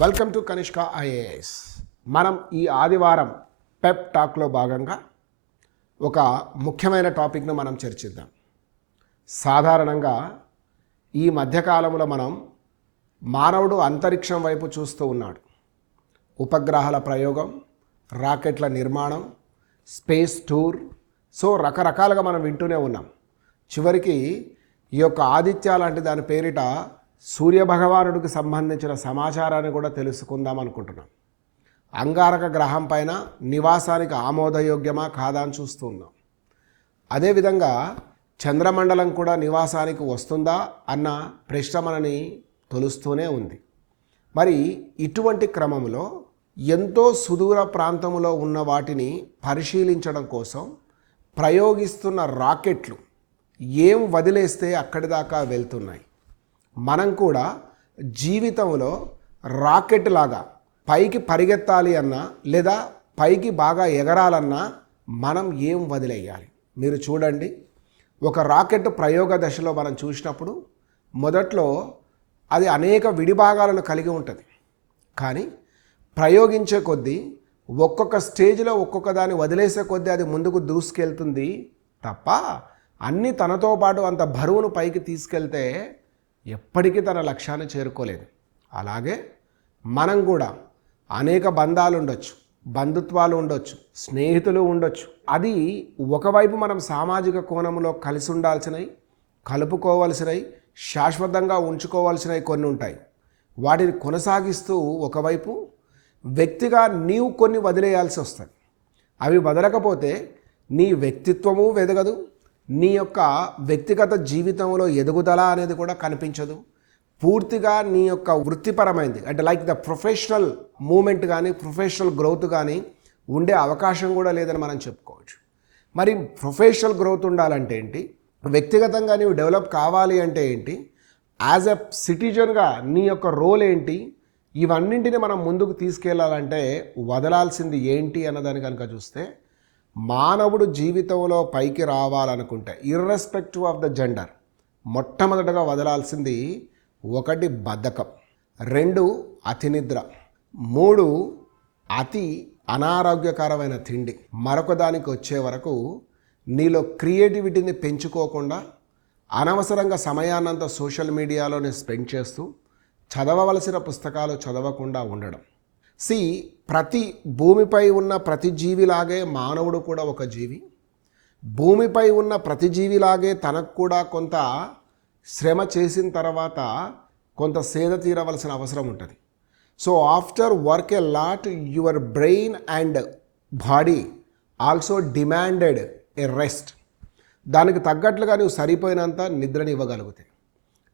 Welcome to Kanishka IAS. మనం ఈ ఆదివారం పెప్ టాక్లో భాగంగా ఒక ముఖ్యమైన టాపిక్ను మనం చర్చిద్దాం. సాధారణంగా ఈ మధ్యకాలంలో మనం మానవుడు అంతరిక్షం వైపు చూస్తూ ఉన్నాడు. ఉపగ్రహాల ప్రయోగం, రాకెట్ల నిర్మాణం, స్పేస్ టూర్, సో రకరకాలుగా మనం వింటూనే ఉన్నాం. చివరికి ఈ యొక్క ఆదిత్య లాంటి దాని పేరిట సూర్యభగవానుడికి సంబంధించిన సమాచారాన్ని కూడా తెలుసుకుందాం అనుకుంటున్నాం. అంగారక గ్రహం పైన నివాసానికి ఆమోదయోగ్యమా కాదా అని చూస్తూ ఉన్నాం. అదేవిధంగా చంద్రమండలం కూడా నివాసానికి వస్తుందా అన్న ప్రశ్న మనని తొలుస్తూనే ఉంది. మరి ఇటువంటి క్రమంలో ఎంతో సుదూర ప్రాంతంలో ఉన్న వాటిని పరిశీలించడం కోసం ప్రయోగిస్తున్న రాకెట్లు ఏం వదిలేస్తే అక్కడి దాకా వెళ్తున్నాయి. మనం కూడా జీవితంలో రాకెట్ లాగా పైకి పరిగెత్తాలి అన్నా లేదా పైకి బాగా ఎగరాలన్నా మనం ఏం వదిలేయాలి? మీరు చూడండి, ఒక రాకెట్ ప్రయోగ దశలో మనం చూసినప్పుడు మొదట్లో అది అనేక విడిభాగాలను కలిగి ఉంటుంది. కానీ ప్రయోగించే కొద్దీ ఒక్కొక్క స్టేజ్లో ఒక్కొక్క దాన్ని వదిలేసే కొద్దీ అది ముందుకు దూసుకెళ్తుంది తప్ప అన్నీ తనతో పాటు అంత బరువును పైకి తీసుకెళ్తే ఎప్పటికీ తన లక్ష్యాన్ని చేరుకోలేదు. అలాగే మనం కూడా అనేక బంధాలు ఉండొచ్చు, బంధుత్వాలు ఉండొచ్చు, స్నేహితులు ఉండొచ్చు. అది ఒకవైపు మనం సామాజిక కోణంలో కలిసి ఉండాల్సినవి, కలుపుకోవాల్సినవి, శాశ్వతంగా ఉంచుకోవాల్సినవి కొన్ని ఉంటాయి. వాటిని కొనసాగిస్తూ ఒకవైపు వ్యక్తిగా నీవు కొన్ని వదిలేయాల్సి వస్తుంది. అవి వదలకపోతే నీ వ్యక్తిత్వము వెదగదు, నీ యొక్క వ్యక్తిగత జీవితంలో ఎదుగుదల అనేది కూడా కనిపించదు. పూర్తిగా నీ యొక్క వృత్తిపరమైనది అంటే లైక్ ద ప్రొఫెషనల్ మూమెంట్ కానీ ప్రొఫెషనల్ గ్రోత్ కానీ ఉండే అవకాశం కూడా లేదని మనం చెప్పుకోవచ్చు. మరి ప్రొఫెషనల్ గ్రోత్ ఉండాలంటే ఏంటి, వ్యక్తిగతంగా నీవు డెవలప్ కావాలి అంటే ఏంటి, యాజ్ ఎ సిటిజన్గా నీ యొక్క రోల్ ఏంటి, ఇవన్నింటిని మనం ముందుకు తీసుకెళ్లాలంటే వదలాల్సింది ఏంటి అన్నదాన్ని కనుక చూస్తే, మానవుడు జీవితంలో పైకి రావాలనుకుంటే ఇర్రెస్పెక్టివ్ ఆఫ్ ద జెండర్ మొట్టమొదటగా వదలాల్సింది 1 బద్ధకం, 2 అతి నిద్ర, 3 అతి అనారోగ్యకరమైన తిండి. మరొక దానికి వచ్చే వరకు నీలో క్రియేటివిటీని పెంచుకోకుండా అనవసరంగా సమయాన్నంతా సోషల్ మీడియాలోనే స్పెండ్ చేస్తూ చదవవలసిన పుస్తకాలు చదవకుండా ఉండడం. ప్రతి భూమిపై ఉన్న ప్రతి జీవిలాగే మానవుడు కూడా ఒక జీవి. భూమిపై ఉన్న ప్రతి జీవిలాగే తనకు కూడా కొంత శ్రమ చేసిన తర్వాత కొంత సేద తీరవలసిన అవసరం ఉంటుంది. So after work a lot your brain and body also demanded a rest. దానికి తగ్గట్లుగా నువ్వు సరిపోయినంత నిద్రని ఇవ్వగలిగితే,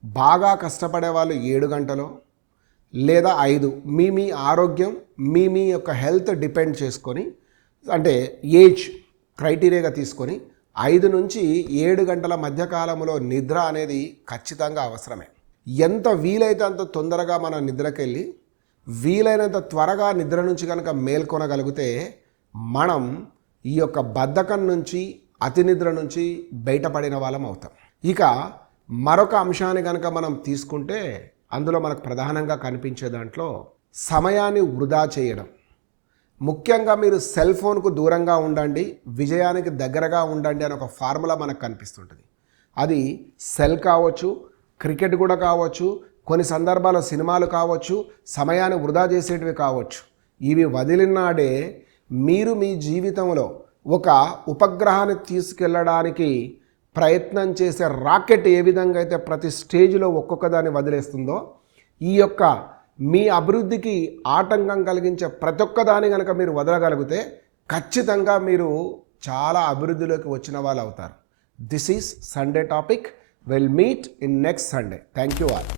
బాగా కష్టపడే వాళ్ళు 7 గంటలో లేదా 5, మీ ఆరోగ్యం మీ యొక్క హెల్త్ డిపెండ్ చేసుకొని అంటే ఏజ్ క్రైటీరియాగా తీసుకొని 5 నుంచి 7 గంటల మధ్యకాలంలో నిద్ర అనేది ఖచ్చితంగా అవసరమే. ఎంత వీలైతే అంత తొందరగా మనం నిద్రకెళ్ళి వీలైనంత త్వరగా నిద్ర నుంచి కనుక మేల్కొనగలిగితే మనం ఈ యొక్క బద్ధకం నుంచి అతి నిద్ర నుంచి బయటపడిన వాళ్ళం అవుతాం. ఇక మరొక అంశాన్ని కనుక మనం తీసుకుంటే అందులో మనకు ప్రధానంగా కనిపించే దాంట్లో సమయాన్ని వృధా చేయడం. ముఖ్యంగా మీరు సెల్ ఫోన్కు దూరంగా ఉండండి, విజయానికి దగ్గరగా ఉండండి అని ఒక ఫార్ములా మనకు కనిపిస్తుంటుంది. అది సెల్ కావచ్చు, క్రికెట్ కూడా కావచ్చు, కొన్ని సందర్భాల్లో సినిమాలు కావచ్చు, సమయాన్ని వృధా చేసేటివి కావచ్చు. ఇవి వదిలినాడే మీరు మీ జీవితంలో ఒక ఉపగ్రహాన్ని తీసుకెళ్ళడానికి ప్రయత్నం చేసే రాకెట్ ఏ విధంగా అయితే ప్రతి స్టేజ్లో ఒక్కొక్క దాన్ని వదిలేస్తుందో, ఈ యొక్క మీ అభివృద్ధికి ఆటంకం కలిగించే ప్రతి ఒక్క దాన్ని కనుక మీరు వదలగలిగితే ఖచ్చితంగా మీరు చాలా అభివృద్ధిలోకి వచ్చిన వాళ్ళు అవుతారు. This is Sunday topic. Will meet in next Sunday. Thank you all.